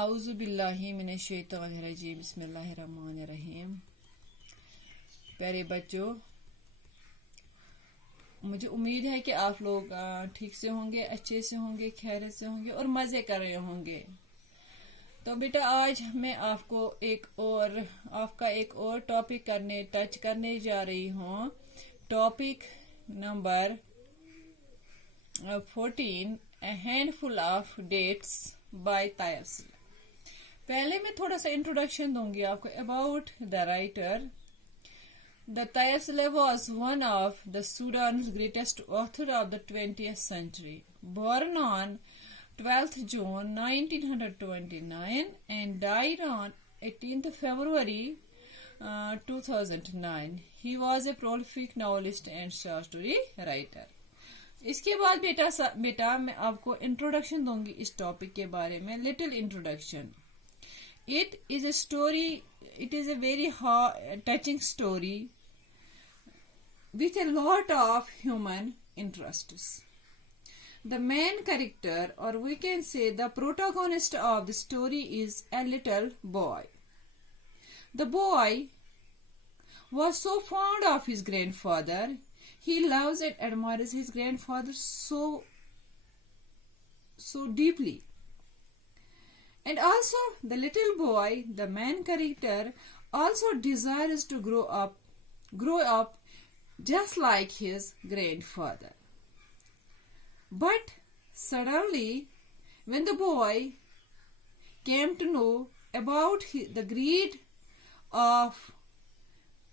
आऊज़ु बिल्लाहि मिनश शैतानिर रजीम बिस्मिल्लाहिर रहमानिर रहीम। प्यारे बच्चों, मुझे उम्मीद है कि आप लोग ठीक से होंगे, अच्छे से होंगे, खैरियत से होंगे और मज़े कर रहे होंगे। तो बेटा आज मैं आपका एक और टॉपिक टच करने जा रही हूँ। Topic number 14, A Handful of Dates by तायरसल। पहले मैं थोड़ा सा इंट्रोडक्शन दूंगी आपको about the writer. The Tayassale was one of the Sudan's greatest authors of the 20th century. Born on 12th June 1929 and died on 18th February 2009. He was a prolific novelist and short story writer. इसके बाद बेटा मैं आपको introduction दूंगी इस topic के बारे में। Little introduction. It is a very touching story with a lot of human interests. The main character, or we can say the protagonist of the story, is a little boy. The boy was so fond of his grandfather. He loves and admires his grandfather so deeply. And also the little boy, the main character, also desires to grow up just like his grandfather. But suddenly, when the boy came to know about the greed of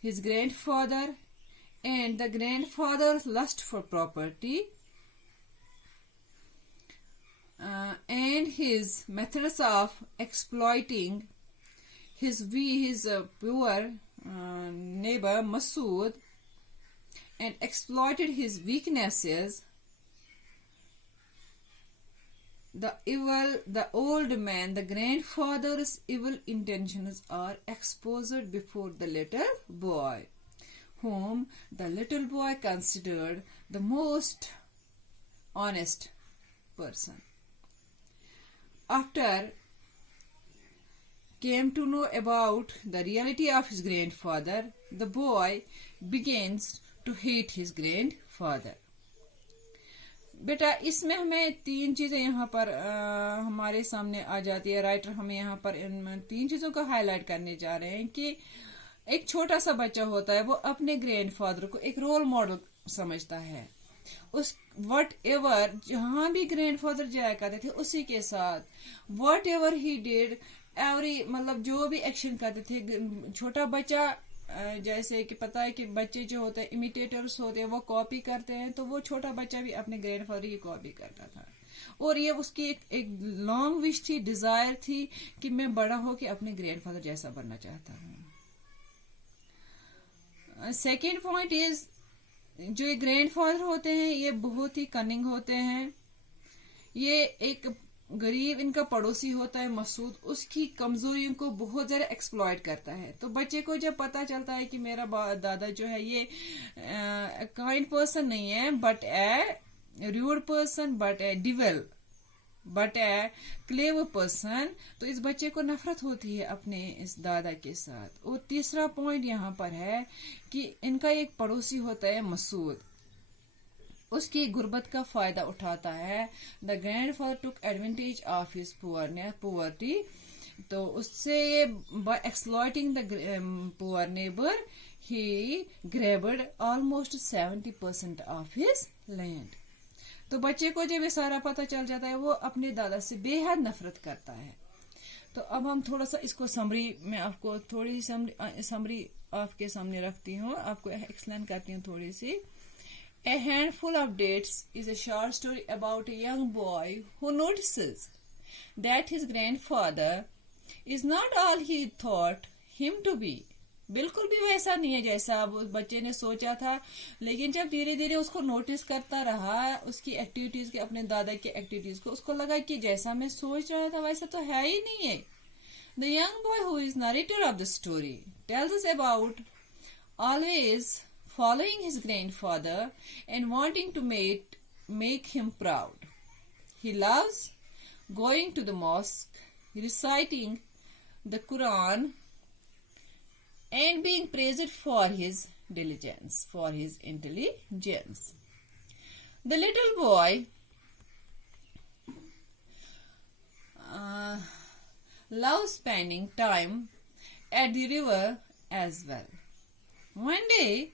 his grandfather and the grandfather's lust for property, and his methods of exploiting his poor neighbor Masood, and exploited his weaknesses, the old man, the grandfather's evil intentions are exposed before the little boy, whom the little boy considered the most honest person. After came to know about the reality of his grandfather, the boy begins to hate his grandfather. बेटा इसमें हमें तीन चीजें यहाँ पर हमारे सामने आ जाती है। राइटर हमें यहाँ पर इन तीन चीजों का हाईलाइट करने जा रहे हैं कि एक छोटा सा बच्चा होता है, वो अपने ग्रैंडफादर को एक रोल मॉडल समझता है। उस वट एवर जहां भी ग्रैंडफादर जाया करते थे उसी के साथ वट एवर ही डिड मतलब जो भी एक्शन करते थे। छोटा बच्चा जैसे कि पता है कि बच्चे जो होते हैं इमिटेटर्स होते हैं, वो कॉपी करते हैं, तो वो छोटा बच्चा भी अपने ग्रैंडफादर की कॉपी करता था। और ये उसकी एक लॉन्ग विश थी, डिजायर थी कि मैं बड़ा होके अपने ग्रैंडफादर जैसा बनना चाहता हूँ। सेकेंड पॉइंट इज, जो ये ग्रैंडफादर होते हैं ये बहुत ही कनिंग होते हैं। ये एक गरीब इनका पड़ोसी होता है मसूद, उसकी कमजोरियों को बहुत ज्यादा एक्सप्लॉइट करता है। तो बच्चे को जब पता चलता है कि मेरा दादा जो है ये काइंड पर्सन नहीं है, but a rude person, but a devil, but a clever person, तो इस बच्चे को नफरत होती है अपने इस दादा के साथ। और तीसरा पॉइंट यहाँ पर है कि इनका एक पड़ोसी होता है मसूद, उसकी गुर्बत का फायदा उठाता है। The grandfather took advantage of his poverty, तो उससे by exploiting the poor neighbour he grabbed almost 70% of his land. तो बच्चे को जब ये सारा पता चल जाता है वो अपने दादा से बेहद नफरत करता है। तो अब हम थोड़ा सा इसको मैं आपको थोड़ी समरी आपके सामने रखती हूँ, आपको एक्सप्लेन करती हूँ थोड़ी सी। A Handful of Dates is a short story about a young boy who notices that his grandfather is not all he thought him to be. बिल्कुल भी वैसा नहीं है जैसा अब उस बच्चे ने सोचा था, लेकिन जब धीरे धीरे उसको नोटिस करता रहा उसकी एक्टिविटीज के, अपने दादा की एक्टिविटीज को, उसको लगा कि जैसा मैं सोच रहा था वैसा तो है ही नहीं है। The young boy who is narrator of the story tells us about always following his grandfather and wanting to make him proud. He loves going to the mosque. reciting the Quran and being praised for his diligence, for his intelligence. The little boy loves spending time at the river as well. One day,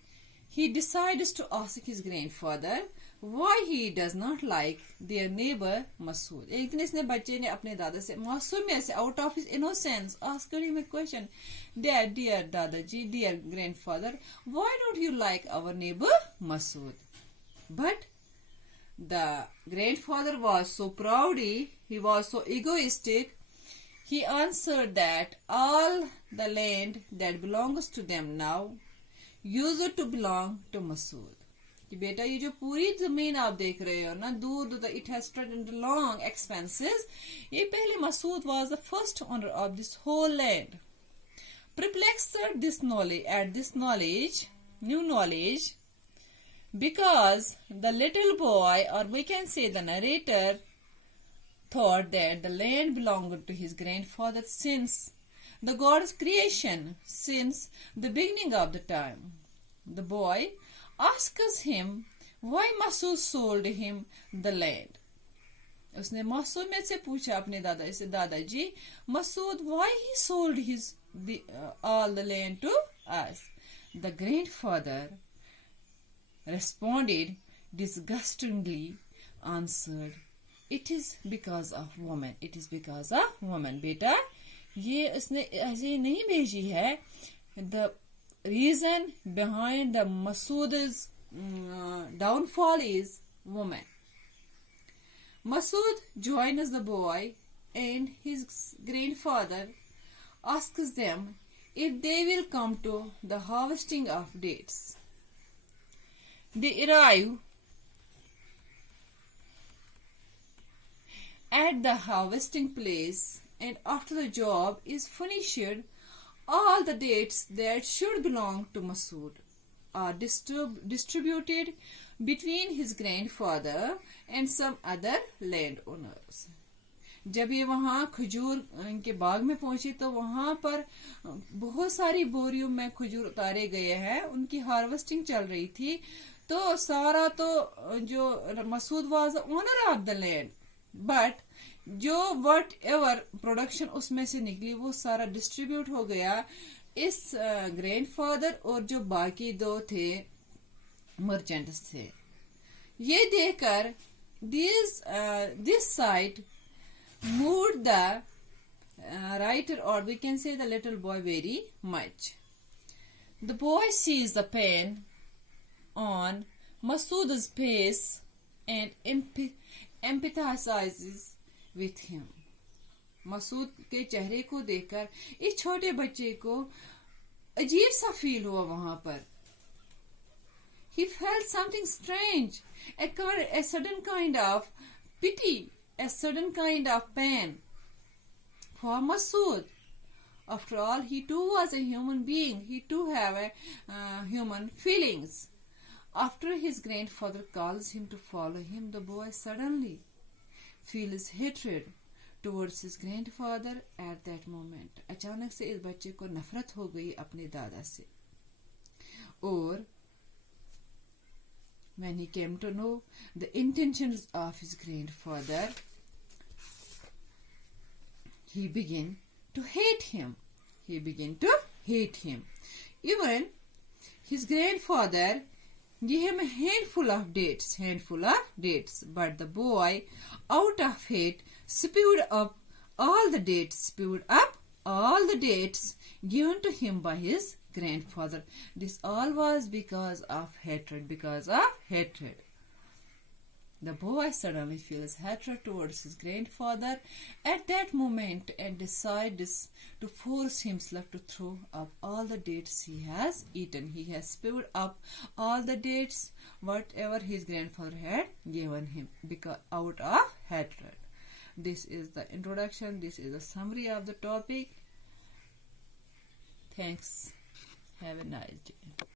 he decides to ask his grandfather why he does not like their neighbor Masood. एक दिन इसने बच्चे ने अपने दादा से मासूमियत से out of his innocence asked him a question. Dad, dear Dadaji, dear grandfather, why don't you like our neighbor Masood? But the grandfather was so proudy, he was so egoistic, he answered that all the land that belongs to them now used to belong to Masood. कि बेटा ये जो पूरी जमीन आप देख रहे हो ना दूर it has spread into long expanses, ये पहले Masood was the first owner of this whole land. Perplexed at this new knowledge, because the little boy, or we can say the narrator, thought that the land belonged to his grandfather since the God's creation, since the beginning of the time. The boy asks him why Masood sold him the land. उसने मासूमियत से पूछा अपने दादा से, दादाजी Masood, why he sold all the land to us? The grandfather responded disgustingly, answered, it is because of woman. It is because of woman. बेटा ये उसने ऐसे नहीं भेजी है. The reason behind the Masood's downfall is woman. Masood joins the boy and his grandfather asks them if they will come to the harvesting of dates. They arrive at the harvesting place, and after the job is finished, all the dates that should belong to Masood are distributed between his grandfather and some other landowners. जब ये वहाँ खजूर के बाग में पहुंचे तो वहाँ पर बहुत सारी बोरियों में खजूर उतारे गए हैं. उनकी हार्वेस्टिंग चल रही थी. तो सारा तो जो Masood was the owner of the land, but जो वट एवर प्रोडक्शन उसमें से निकली वो सारा डिस्ट्रीब्यूट हो गया इस ग्रैंडफादर और जो बाकी दो थे मर्चेंट्स थे. ये देखकर this sight moved the writer, or we can say the little boy, very much. The boy sees the pain on Masood's face and empathizes with him. Masood के चेहरे को देखकर इस छोटे बच्चे को अजीब सा फील हुआ. वहां पर he felt something strange, a sudden kind of pity, a sudden kind of pain for Masood. After all, he too was a human being. He too have human feelings. After his grandfather calls him to follow him, the boy suddenly feels hatred towards his grandfather at that moment. अचानक से इस बच्चे को नफरत हो गई अपने दादा से. और when he came to know the intentions of his grandfather, he began to hate him. Even his grandfather gave him a handful of dates, but the boy, out of hate, spewed up all the dates given to him by his grandfather. This all was because of hatred. The boy suddenly feels hatred towards his grandfather at that moment and decides to force himself to throw up all the dates he has eaten. He has spewed up all the dates, whatever his grandfather had given him, because out of hatred. This is the introduction. This is a summary of the topic. Thanks. Have a nice day.